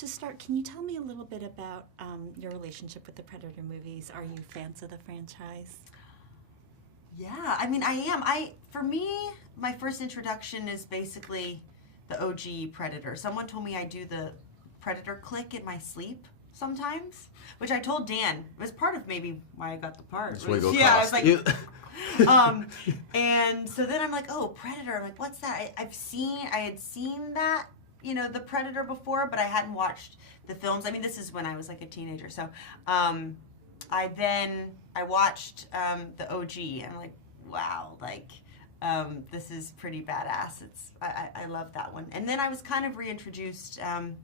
To start, can you tell me a little bit about your relationship with the Predator movies? Are you fans of the franchise? Yeah, I mean, I am. For me, my first introduction is basically the OG Predator. Someone told me I do the Predator click in my sleep sometimes, which I told Dan was part of maybe why I got the part. That's why you got Yeah, cast. I was like, and so then I'm like, oh, Predator. I'm like, what's that? I had seen that, the Predator before, but I hadn't watched the films. I mean, this is when I was like a teenager. So I watched the OG. And I'm like, wow, this is pretty badass. I love that one. And then I was kind of reintroduced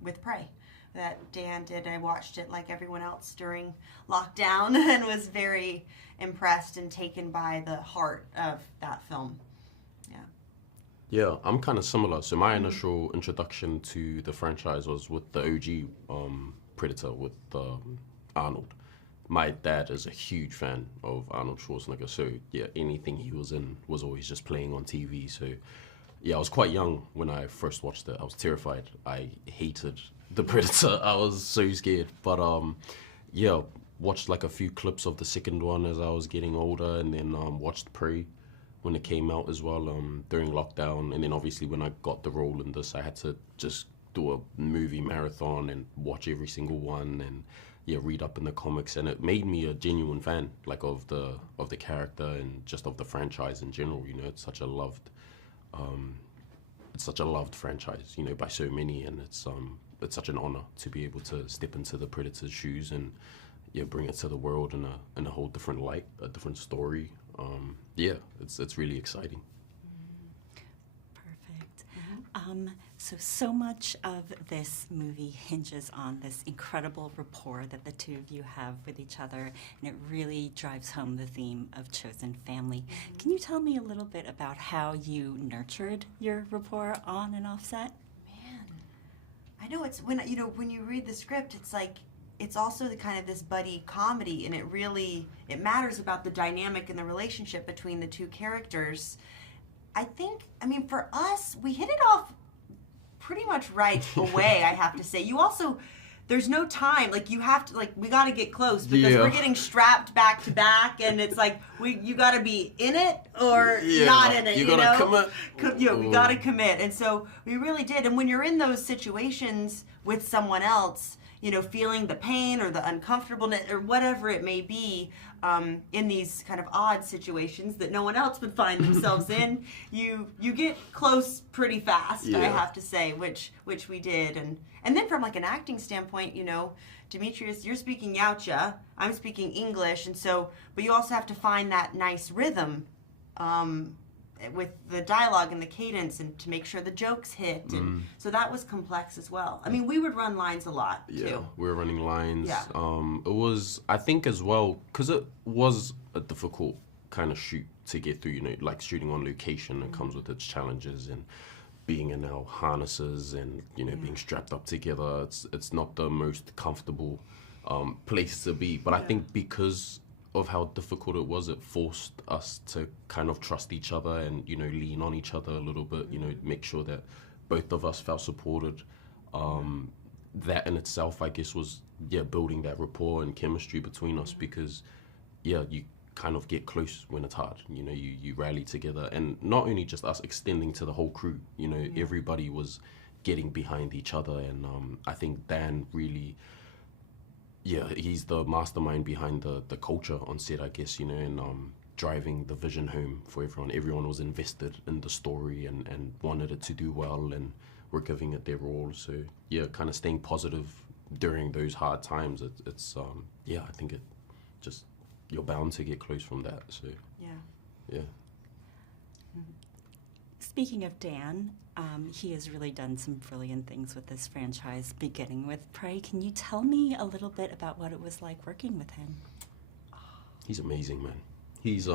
with Prey that Dan did. I watched it like everyone else during lockdown and was very impressed and taken by the heart of that film. Yeah, I'm kind of similar. So my initial introduction to the franchise was with the OG Predator with Arnold. My dad is a huge fan of Arnold Schwarzenegger, so yeah, anything he was in was always just playing on TV. So yeah, I was quite young when I first watched it. I was terrified. I hated the Predator. I was so scared. But yeah, watched like a few clips of the second one as I was getting older, and then watched Prey when it came out as well during lockdown. And then obviously when I got the role in this, I had to just do a movie marathon and watch every single one and read up in the comics, and it made me a genuine fan of the character and just of the franchise in general. It's such a loved franchise, by so many, and it's such an honor to be able to step into the Predator's shoes and bring it to the world in a whole different light, a different story. It's really exciting. Perfect. So much of this movie hinges on this incredible rapport that the two of you have with each other, and it really drives home the theme of chosen family. Can you tell me a little bit about how you nurtured your rapport on and off set? Man, I know it's when you read the script, it's like it's also the kind of this buddy comedy, and it matters about the dynamic and the relationship between the two characters. For us, we hit it off pretty much right away, I have to say. There's no time. You have to, we got to get close because we're getting strapped back to back, and it's you got to be in it or not in it, you got to commit. We got to commit. And so we really did. And when you're in those situations with someone else, feeling the pain or the uncomfortableness or whatever it may be, in these kind of odd situations that no one else would find themselves in, you get close pretty fast, I have to say, which we did. And then from an acting standpoint, Dimitrius, you're speaking Yautja, I'm speaking English, and so, but you also have to find that nice rhythm with the dialogue and the cadence, and to make sure the jokes hit, and so that was complex as well. We would run lines a lot too. Yeah, we were running lines. Yeah. It was, I think as well, because it was a difficult kind of shoot to get through. Shooting on location, it comes with its challenges, and being in our harnesses and being strapped up together. It's not the most comfortable place to be, but I think because of how difficult it was, it forced us to kind of trust each other and lean on each other a little bit, make sure that both of us felt supported. That in itself, I guess, was building that rapport and chemistry between us, because you kind of get close when it's hard. You rally together, and not only just us extending to the whole crew, everybody was getting behind each other. And I think Dan really, he's the mastermind behind the culture on set, I guess, and driving the vision home for everyone. Everyone was invested in the story and wanted it to do well, and were giving it their all. So kind of staying positive during those hard times. It's I think it just, you're bound to get close from that. So yeah. Speaking of Dan, he has really done some brilliant things with this franchise, beginning with Prey. Can you tell me a little bit about what it was like working with him? He's amazing, man. He's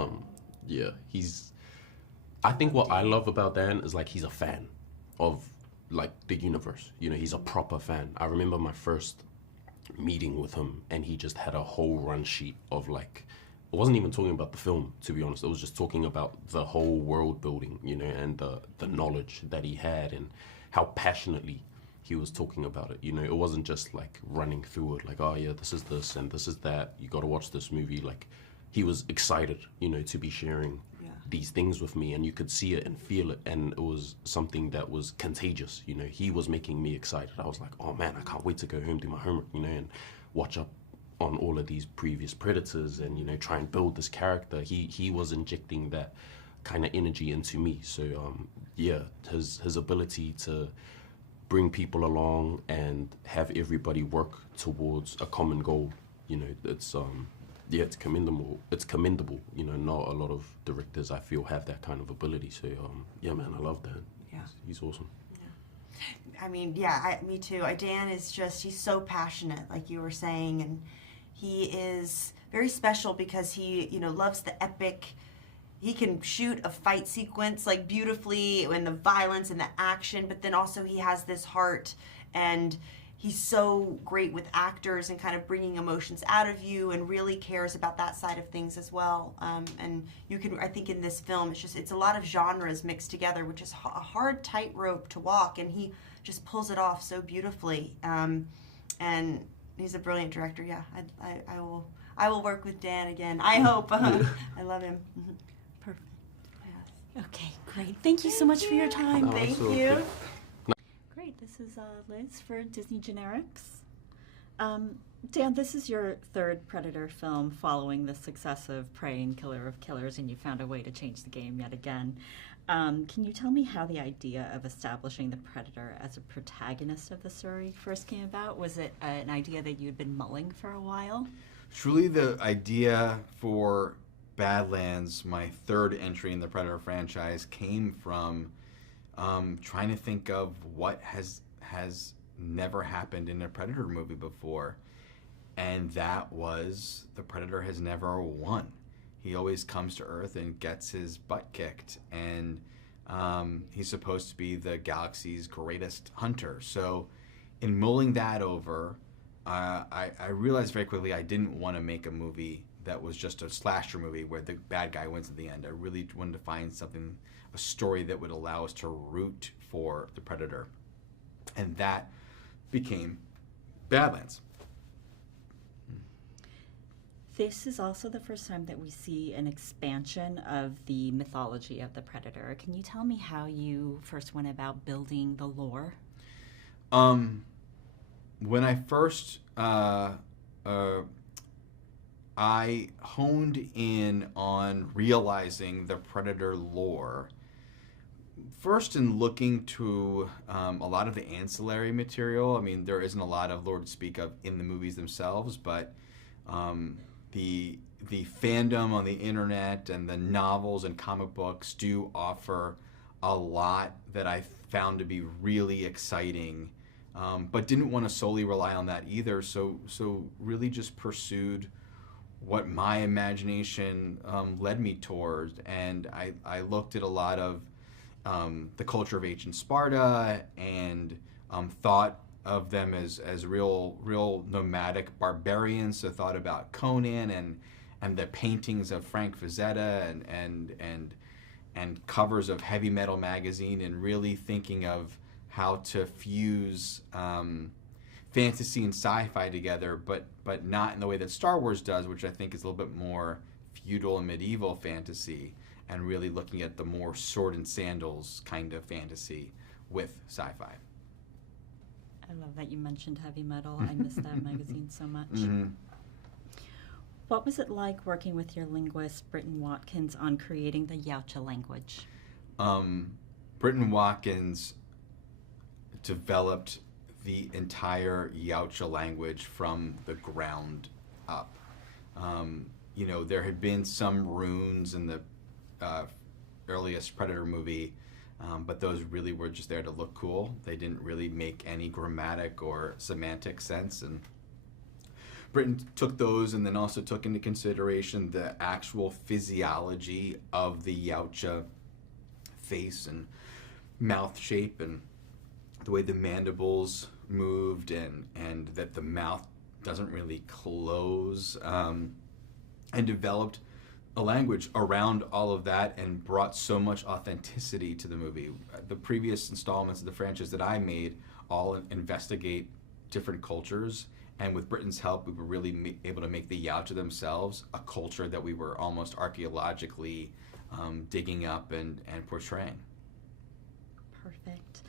I think what I love about Dan is he's a fan of the universe. He's a proper fan. I remember my first meeting with him, and he just had a whole run sheet of it wasn't even talking about the film, to be honest. It was just talking about the whole world building, and the knowledge that he had, and how passionately he was talking about it. You know, it wasn't just like running through it, like, oh yeah, this is this and this is that. You got to watch this movie. Like, he was excited, you know, to be sharing these things with me, and you could see it and feel it, and it was something that was contagious. You know, he was making me excited. I was like, oh man, I can't wait to go home, do my homework, you know, and watch up on all of these previous Predators, and you know, try and build this character. He was injecting that kind of energy into me. So yeah, his ability to bring people along and have everybody work towards a common goal, you know, it's it's commendable. It's commendable. You know, not a lot of directors, I feel, have that kind of ability. So yeah, man, I love that. Yeah, he's awesome. I mean, me too. Dan is he's so passionate, like you were saying, and he is very special because he, you know, loves the epic. He can shoot a fight sequence like beautifully, and the violence and the action, but then also he has this heart, and he's so great with actors and kind of bringing emotions out of you, and really cares about that side of things as well. And you can, I think in this film, it's a lot of genres mixed together, which is a hard tightrope to walk, and he just pulls it off so beautifully. And he's a brilliant director. Yeah, I will work with Dan again. I hope. I love him. Perfect. Yes. Okay, great. Thank you so much for your time. Thank you. Great. This is Liz for Disney Generics. Dan, this is your third Predator film following the success of Prey and Killer of Killers, and you found a way to change the game yet again. Can you tell me how the idea of establishing the Predator as a protagonist of the story first came about? Was it an idea that you had been mulling for a while? Truly, the idea for Badlands, my third entry in the Predator franchise, came from trying to think of what has never happened in a Predator movie before. And that was the Predator has never won. He always comes to Earth and gets his butt kicked. And he's supposed to be the galaxy's greatest hunter. So in mulling that over, I realized very quickly I didn't want to make a movie that was just a slasher movie where the bad guy wins at the end. I really wanted to find something, a story that would allow us to root for the Predator. And that became Badlands. This is also the first time that we see an expansion of the mythology of the Predator. Can you tell me how you first went about building the lore? When I first, I honed in on realizing the Predator lore, first in looking to a lot of the ancillary material. I mean, there isn't a lot of lore to speak of in the movies themselves, but the fandom on the internet and the novels and comic books do offer a lot that I found to be really exciting, but didn't want to solely rely on that either. So really just pursued what my imagination led me towards, and I looked at a lot of the culture of ancient Sparta and thought of them as real nomadic barbarians. So thought about Conan and the paintings of Frank Frazetta and covers of Heavy Metal magazine, and really thinking of how to fuse fantasy and sci-fi together, but not in the way that Star Wars does, which I think is a little bit more feudal and medieval fantasy, and really looking at the more sword and sandals kind of fantasy with sci-fi. I love that you mentioned Heavy Metal. I miss that magazine so much. Mm-hmm. What was it like working with your linguist, Britton Watkins, on creating the Yautja language? Britton Watkins developed the entire Yautja language from the ground up. You know, there had been some runes in the earliest Predator movie, but those really were just there to look cool. They didn't really make any grammatic or semantic sense. And Britain took those and then also took into consideration the actual physiology of the Yautja face and mouth shape, and the way the mandibles moved, and that the mouth doesn't really close, and developed a language around all of that, and brought so much authenticity to the movie. The previous installments of the franchise that I made all investigate different cultures. And with Britain's help, we were really able to make the Yautja themselves a culture that we were almost archaeologically digging up and portraying. Perfect.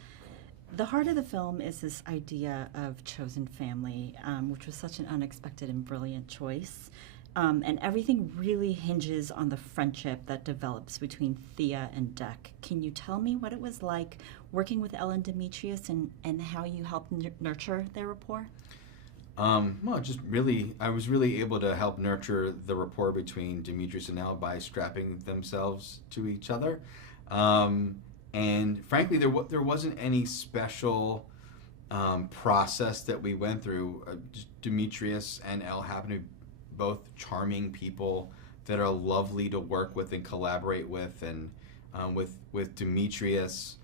The heart of the film is this idea of chosen family, which was such an unexpected and brilliant choice. And everything really hinges on the friendship that develops between Thea and Dec. Can you tell me what it was like working with Elle and Dimitrius and how you helped nurture their rapport? Well, I was really able to help nurture the rapport between Dimitrius and Elle by strapping themselves to each other. And frankly, there wasn't any special process that we went through. Dimitrius and Elle happen to be both charming people that are lovely to work with and collaborate with. And with Dimitrius,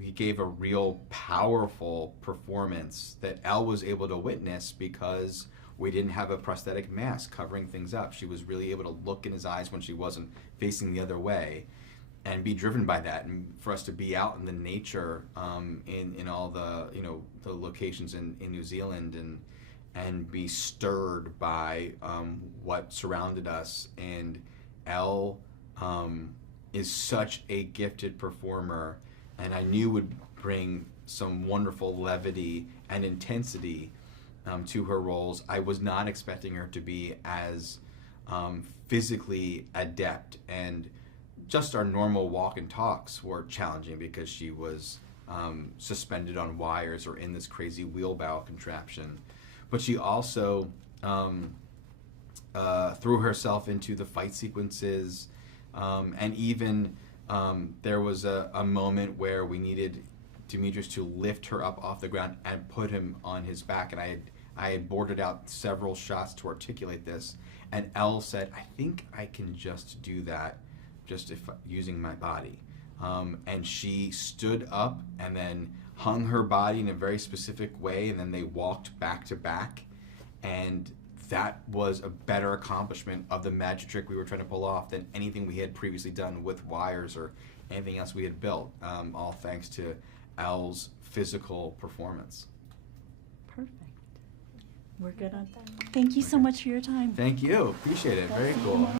he gave a real powerful performance that Elle was able to witness because we didn't have a prosthetic mask covering things up. She was really able to look in his eyes when she wasn't facing the other way and be driven by that, and for us to be out in the nature in all the the locations in New Zealand and be stirred by what surrounded us. And Elle is such a gifted performer, and I knew would bring some wonderful levity and intensity to her roles. I was not expecting her to be as physically adept, and just our normal walk and talks were challenging because she was suspended on wires or in this crazy wheelbarrow contraption. But she also threw herself into the fight sequences, and even there was a moment where we needed Dimitrius to lift her up off the ground and put him on his back, and I had boarded out several shots to articulate this, and Elle said, "I think I can just do that, just if using my body." And she stood up and then hung her body in a very specific way, and then they walked back to back, and that was a better accomplishment of the magic trick we were trying to pull off than anything we had previously done with wires or anything else we had built, all thanks to Elle's physical performance. Perfect. We're good on that. Thank you so much for your time. Thank you. Appreciate it. Very cool.